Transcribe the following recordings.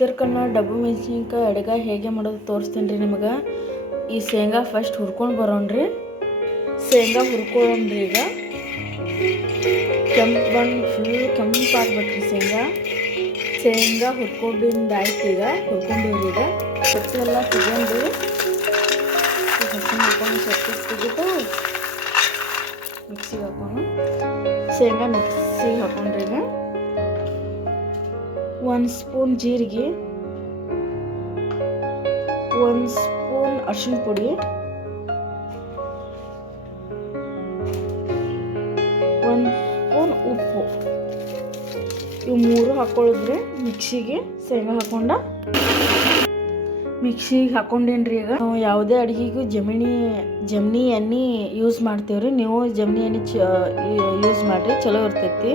ಉತ್ತರ ಕನ್ನಡ ಡಬ್ಬು ಮೆಣಸಿನ್ಕಾಯಿ ಅಡುಗೆ ಹೇಗೆ ಮಾಡೋದು ತೋರಿಸ್ತೀನಿ ರೀ ನಿಮಗೆ? ಈ ಶೇಂಗಾ ಫಸ್ಟ್ ಹುರ್ಕೊಂಡು ಬರೋಣ್ರಿ. ಶೇಂಗಾ ಹುರ್ಕೊಳ್ಳೋಣ್ರಿ ಈಗ. ಕೆಂಪು ಬಣ್ಣ ಫುಲ್ ಕೆಂಪು ಆಗ್ಬೇಕ್ರಿ ಶೇಂಗಾ. ಶೇಂಗಾ ಹುರ್ಕೊಂಡಿಂದ ಆಯ್ತು ಈಗ, ಹುರ್ಕೊಂಡಿವ್ರಿ ಈಗ. ಸೊಪ್ಪು ಎಲ್ಲ ತಗೊಂಡು ಹಸಿ ಹಾಕೊಂಡು ಸೊಪ್ಪು ತೆಗೆದು ಮಿಕ್ಸಿಗೆ ಹಾಕೊಂಡು ಶೇಂಗಾ ಮಿಕ್ಸಿಗೆ ಹಾಕೊಂಡ್ರಿ ಈಗ. ಒಂದು ಸ್ಪೂನ್ ಜೀರಿಗೆ, ಒಂದು ಸ್ಪೂನ್ ಅರಿಶಿನ ಪುಡಿ, ಒಂದು ಸ್ಪೂನ್ ಉಪ್ಪು. ಇವು ಮೂರು ಹಾಕೊಳ್ಳಿದ್ರೆ ಮಿಕ್ಸಿಗೆ ಶೇಂಗಾ ಹಾಕೊಂಡ. ಮಿಕ್ಸಿಗೆ ಹಾಕೊಂಡೇನ್ರಿ ಈಗ? ನಾವು ಯಾವುದೇ ಅಡುಗೆಗೂ ಜಮಿನಿ, ಜಮ್ನಿ ಎಣ್ಣೆ ಯೂಸ್ ಮಾಡ್ತೀವ್ರಿ. ನೀವು ಜಮ್ನಿ ಎಣ್ಣೆ ಚ, ಯೂಸ್ ಮಾಡಿರಿ, ಚಲೋ ಇರ್ತೈತಿ.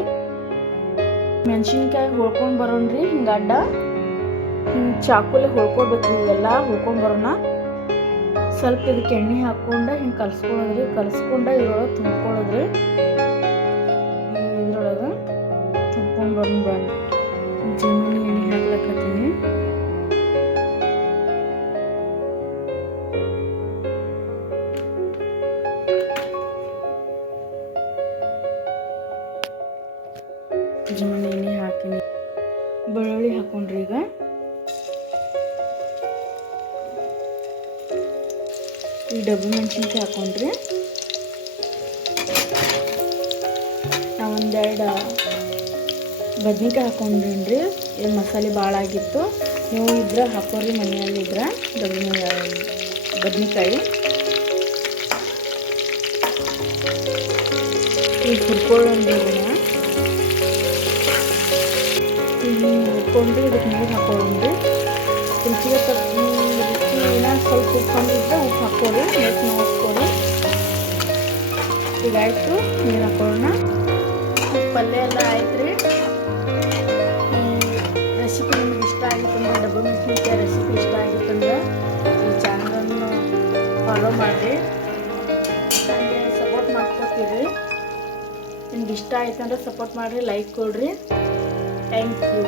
ಮೆಣಸಿನ್ಕಾಯಿ ಬರೋಣ ಬರೋಣ್ರಿ, ಹಿಂಗೆ ಅಡ್ಡ. ಹಿಂಗೆ ಚಾಕುಲೆ ಹೊಳ್ಕೊಬೇಕ್ರಿ ಇವೆಲ್ಲ ಹೊಳ್ಕೊಂಡು ಬರೋಣ. ಸ್ವಲ್ಪ ಇದಕ್ಕೆ ಎಣ್ಣೆ ಹಾಕ್ಕೊಂಡು ಹಿಂಗೆ ಕಲಸ್ಕೊಳ್ಳೋದ್ರಿ, ಕಲಸ್ಕೊಂಡು ಇದ್ರೊಳಗೆ ತುಂಬ್ಕೊಳ್ಳೋದ್ರಿ. ಇದ್ರೊಳಗೆ ತುಂಬ್ಕೊಂಡು ಬಂದು ಜಮೀನಿ ಎಣ್ಣೆ ಹಾಕಿನಿ. ಬೆಳ್ಳುಳ್ಳಿ ಹಾಕೊಂಡ್ರಿ ಈಗ. ಈ ಡಬ್ಬು ಮೆಣಸಿನ್ಕಾಯಿ ಹಾಕೊಂಡ್ರಿ. ಒಂದೆರಡು ಬದ್ನಿಕಾಯಿ ಹಾಕೊಂಡ್ರಿ ಏನು ಮಸಾಲೆ ಭಾಳ ಆಗಿತ್ತು. ನೀವು ಇದ್ರೆ ಹಾಕೋರಿ ಮನೆಯಲ್ಲಿ ಇದ್ರೆ ಡಬ್ಬು ಬದ್ನಿಕಾಯಿ. ಈಗ ಹುರ್ಕೊಳ್ಳೋಣ್ರಿ ಹುರ್ಕೊಂಡು ಇದಕ್ಕೆ ನೀರು ಹಾಕ್ಕೊಂಡು ರುಚಿಗೆ ತಕ್ಕ ಏನಾದ್ರು ಸ್ವಲ್ಪ ಉಪ್ಪು ಕಂಡಿದ್ರೆ ಉಪ್ಪು ಹಾಕ್ಕೊಳ್ಳಿ. ನೆಟ್ ನೋಡ್ಕೊಳ್ಳಿ ಇದಾಯಿತು ನೀರು ಹಾಕೊಳ್ಳೋಣ ಪಲ್ಯ ಎಲ್ಲ ಆಯ್ತು ರೀ. ರೆಸಿಪಿ ನಿಮ್ಗೆ ಇಷ್ಟ ಆಗಿತ್ತಂದ್ರೆ ಡಬ್ಬು ಮೆಣಸಿನ್ಕಾಯಿ ರೆಸಿಪಿ ಇಷ್ಟ ಆಗಿತ್ತಂದ್ರೆ ಈ ಚಾನಲನ್ನು ಫಾಲೋ ಮಾಡಿರಿ ನನಗೆ ಸಪೋರ್ಟ್ ಮಾಡ್ಕೊತೀರಿ. ನಿಮ್ಗೆ ಇಷ್ಟ ಆಯ್ತಂದ್ರೆ ಸಪೋರ್ಟ್ ಮಾಡಿರಿ ಲೈಕ್ ಕೊಡ್ರಿ. Thank you